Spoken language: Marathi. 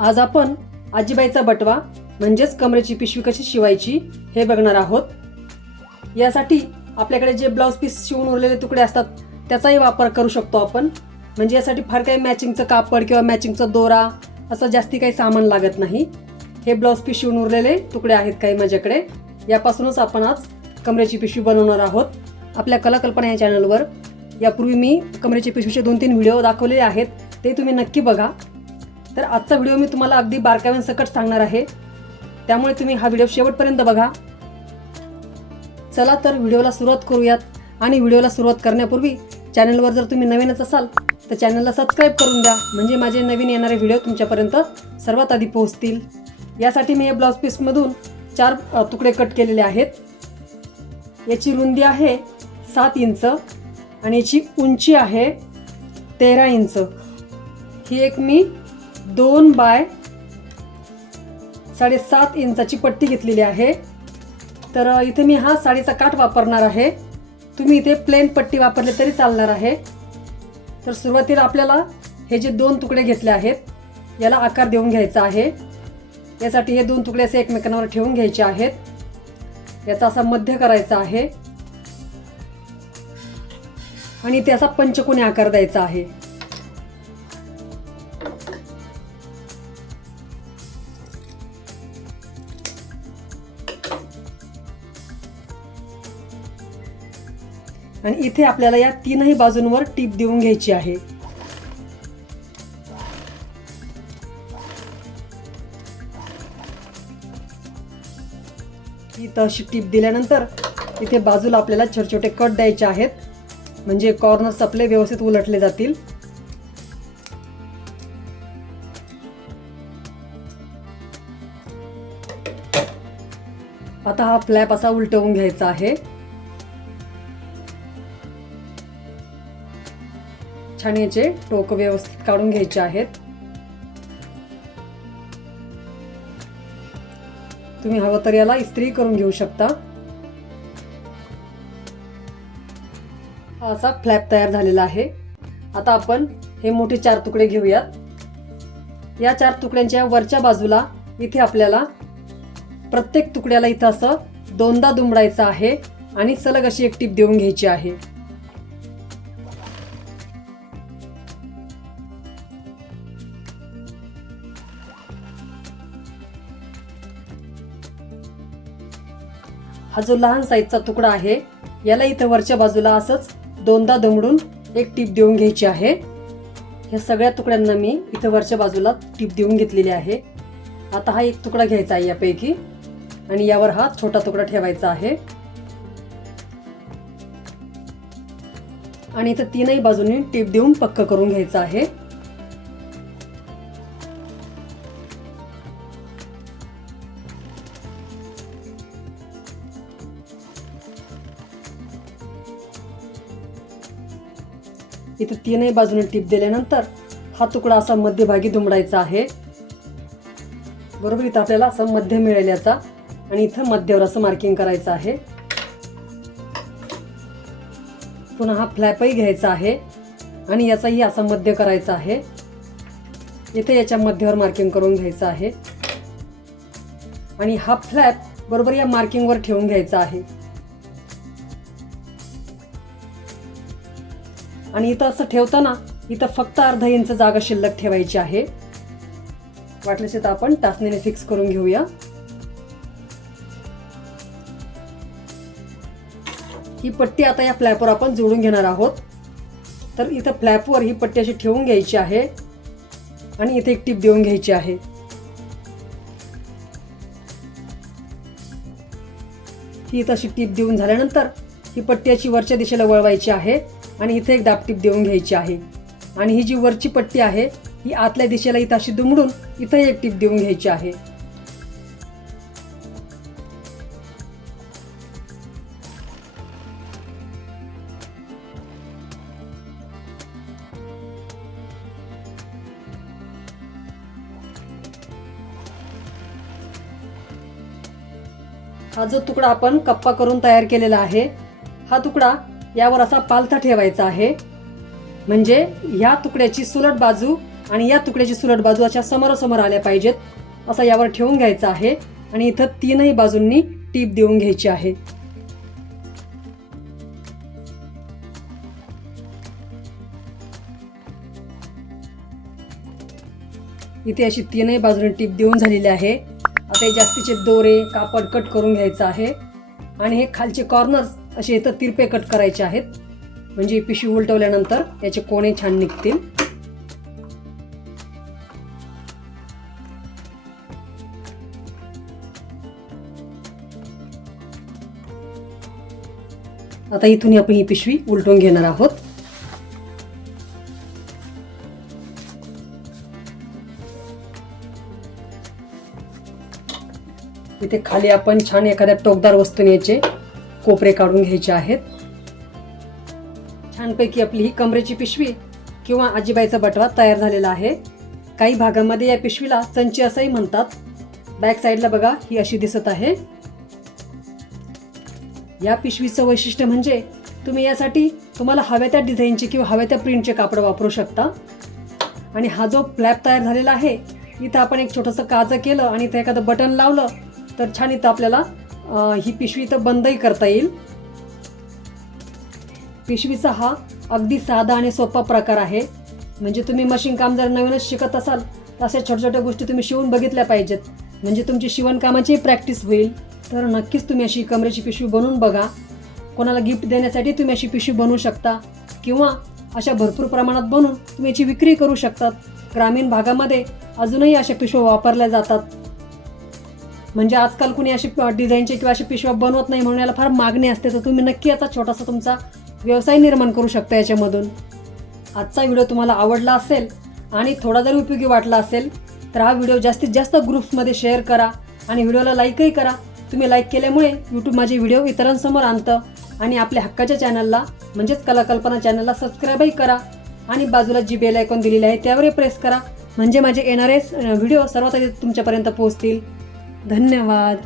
आज आपण आजीबाईचा बटवा म्हणजेच कमरेची पिशवी कशी शिवायची हे बघणार आहोत. यासाठी आपल्याकडे जे ब्लाऊज पीस शिवून उरलेले तुकडे असतात त्याचाही वापर करू शकतो आपण. म्हणजे यासाठी फार काही मॅचिंगचं कापड किंवा मॅचिंगचा दोरा असं जास्ती काही सामान लागत नाही. हे ब्लाऊज पीस शिवून उरलेले तुकडे आहेत काही माझ्याकडे. यापासूनच आपण आज कमरेची पिशवी बनवणार आहोत. आपल्या कलाकल्पना या चॅनलवर यापूर्वी मी कमरेची पिशवीचे दोन तीन व्हिडिओ दाखवलेले आहेत ते तुम्ही नक्की बघा. तर आजचा व्हिडिओ मी तुम्हाला अगदी बारकाव्यांसकट सांगणार आहे. त्यामुळे तुम्ही हा व्हिडिओ शेवटपर्यंत बघा. चला तर व्हिडिओला सुरुवात करूयात. आणि व्हिडिओला सुरुवात करण्यापूर्वी चॅनलवर जर तुम्ही नवीनच असाल तर चॅनलला सबस्क्राईब करून द्या. म्हणजे माझे नवीन येणारे व्हिडिओ तुमच्यापर्यंत सर्वात आधी पोहोचतील. यासाठी मी या ब्लाऊज पीसमधून चार तुकडे कट केलेले आहेत. याची रुंदी आहे सात इंच आणि याची उंची आहे तेरा इंच. ही एक मी दोन बाय साडेसात इंचाची पट्टी घेतलेली आहे. तर इथे मी हा साडीचा काठ वापरणार आहे. तुम्ही इथे प्लेन पट्टी वापरली तरी चालणार आहे. तर सुरुवातीला आपल्याला हे जे दोन तुकडे घेतले आहेत याला आकार देऊन घ्यायचा आहे. यासाठी हे दोन तुकडे असे एकमेकांवर ठेवून घ्यायचे आहेत. याचा असा मध्य करायचा आहे. आणि त्याचा पंचकोनी आकार द्यायचा आहे. आणि इथे आपल्याला या तीनही बाजूंवर टीप देऊन घ्यायची आहे. इथं अशी टीप दिल्यानंतर इथे बाजूला आपल्याला छोटे छोटे कट द्यायचे आहेत. म्हणजे कॉर्नर्स आपले व्यवस्थित उलटले जातील. आता हा फ्लॅप असा उलटवून घ्यायचा आहे. छान याचे टोक व्यवस्थित काढून घ्यायचे आहेत. तुम्ही हवं तर याला इस्त्री करून घेऊ शकता. हा असा फ्लॅप तयार झालेला आहे. आता आपण हे मोठे चार तुकडे घेऊयात. या चार तुकड्यांच्या वरच्या बाजूला इथे आपल्याला प्रत्येक तुकड्याला इथं असं दोनदा दुमडायचं आहे आणि सलग अशी एक टीप देऊन घ्यायची आहे. हा जो लहान साईजचा तुकडा आहे याला इथं वरच्या बाजूला असंच दोनदा दमडून एक टीप देऊन घ्यायची आहे. ह्या सगळ्या तुकड्यांना मी इथं वरच्या बाजूला टीप देऊन घेतलेली आहे. आता हा एक तुकडा घ्यायचा आहे यापैकी. आणि यावर हा छोटा तुकडा ठेवायचा आहे. आणि इथं तीनही बाजूनी टीप देऊन पक्क करून घ्यायचं आहे. इथे तीनही बाजूने टीप दिल्यानंतर हा तुकडा असा मध्यभागी दुमडायचा आहे. बरोबर इथं आपल्याला असं मध्य मिळेल याचा आणि इथं मध्यावर असं मार्किंग करायचं आहे. पुन्हा हा फ्लॅपही घ्यायचा आहे आणि याचाही असा मध्य करायचा आहे. इथे याच्या मध्यावर मार्किंग करून घ्यायचं आहे. आणि हा फ्लॅप बरोबर या मार्किंगवर ठेवून घ्यायचा आहे. आणि इथं असं ठेवताना इथं फक्त अर्धा इंच जागा शिल्लक ठेवायची आहे. वाटल्यास इथं आपण टाचणीने फिक्स करून घेऊया. ही पट्टी आता या फ्लॅपवर आपण जोडून घेणार आहोत. तर इथं फ्लॅपवर ही पट्टी अशी ठेवून घ्यायची आहे आणि इथे एक टीप देऊन घ्यायची आहे. ही इथं अशी टीप देऊन झाल्यानंतर ही पट्टी अशी वरच्या दिशेला वळवायची आहे आणि इथे एक दाबटीप देऊन घ्यायची आहे. आणि ही जी वरची पट्टी आहे ही आतल्या दिशेला इथं अशी दुमडून इथं एक टीप देऊन घ्यायची आहे. हा जो तुकडा आपण कप्पा करून तयार केलेला आहे हा तुकडा यावर असा पालथा ठेवायचा आहे. म्हणजे ह्या तुकड्याची सुलट बाजू आणि या तुकड्याची सुलट बाजू अशा समोरासमोर आल्या पाहिजेत. असा यावर ठेवून घ्यायचा आहे आणि इथं तीनही बाजूंनी टीप देऊन घ्यायची आहे. इथे अशी तीनही बाजूने टीप देऊन झालेली आहे. आता हे जास्तीचे दोरे कापड कट करून घ्यायचं आहे. आणि हे खालचे कॉर्नर्स असे इथं तिरपे कट करायचे आहेत. म्हणजे पिशवी उलटवल्यानंतर याचे कोणे छान निघतील. आता इथून आपण ही पिशवी उलटून घेणार आहोत. इथे खाली आपण छान एखाद्या टोकदार वस्तूने याचे कोपरे काढून घ्यायचे आहेत. छानपैकी आपली ही कमरेची पिशवी किंवा आजीबाईचा बटवा तयार झालेला आहे. काही भागामध्ये या पिशवीला चंची असंही म्हणतात. बॅक साईडला बघा ही अशी दिसत आहे. या पिशवीचं वैशिष्ट्य म्हणजे तुम्ही यासाठी तुम्हाला हव्या त्या डिझाईनचे किंवा हव्या त्या प्रिंटचे कापड वापरू शकता. आणि हा जो फ्लॅप तयार झालेला आहे इथं आपण एक छोटंसं काजं केलं आणि इथं एखादं बटन लावलं तर छान इथं आपल्याला ही पिशवी तर बंदही करता येईल. पिशवीचा हा अगदी साधा आणि सोपा प्रकार आहे. म्हणजे तुम्ही मशीन काम जर नवीनच शिकत असाल तर अशा छोट्या छोट्या गोष्टी तुम्ही शिवून बघितल्या पाहिजेत. म्हणजे तुमची शिवणकामाची प्रॅक्टिस होईल. तर नक्कीच तुम्ही अशी कमरेची पिशवी बनवून बघा. कोणाला गिफ्ट देण्यासाठी तुम्ही अशी पिशवी बनवू शकता किंवा अशा भरपूर प्रमाणात बनवून तुम्ही याची विक्री करू शकतात. ग्रामीण भागामध्ये अजूनही अशा पिशव्या वापरल्या जातात. म्हणजे आजकाल कुणी अशी डिझाईनचे किंवा अशी पिशव्या बनवत नाही म्हणून याला फार मागणी असते. तर तुम्ही नक्की आता छोटासा तुमचा व्यवसाय निर्माण करू शकता याच्यामधून. आजचा व्हिडिओ तुम्हाला आवडला असेल आणि थोडा जरी उपयोगी वाटला असेल तर हा व्हिडिओ जास्तीत जास्त ग्रुप्समध्ये शेअर करा आणि व्हिडिओला लाईकही करा. तुम्ही लाईक केल्यामुळे यूट्यूब माझे व्हिडिओ इतरांसमोर आणतं आणि आपल्या हक्काच्या चॅनलला म्हणजेच कलाकल्पना चॅनलला सबस्क्राईबही करा आणि बाजूला जी बेल आयकॉन दिलेली आहे त्यावरही प्रेस करा. म्हणजे माझे येणारे व्हिडिओ सर्वात आधी तुमच्यापर्यंत पोहोचतील. धन्यवाद.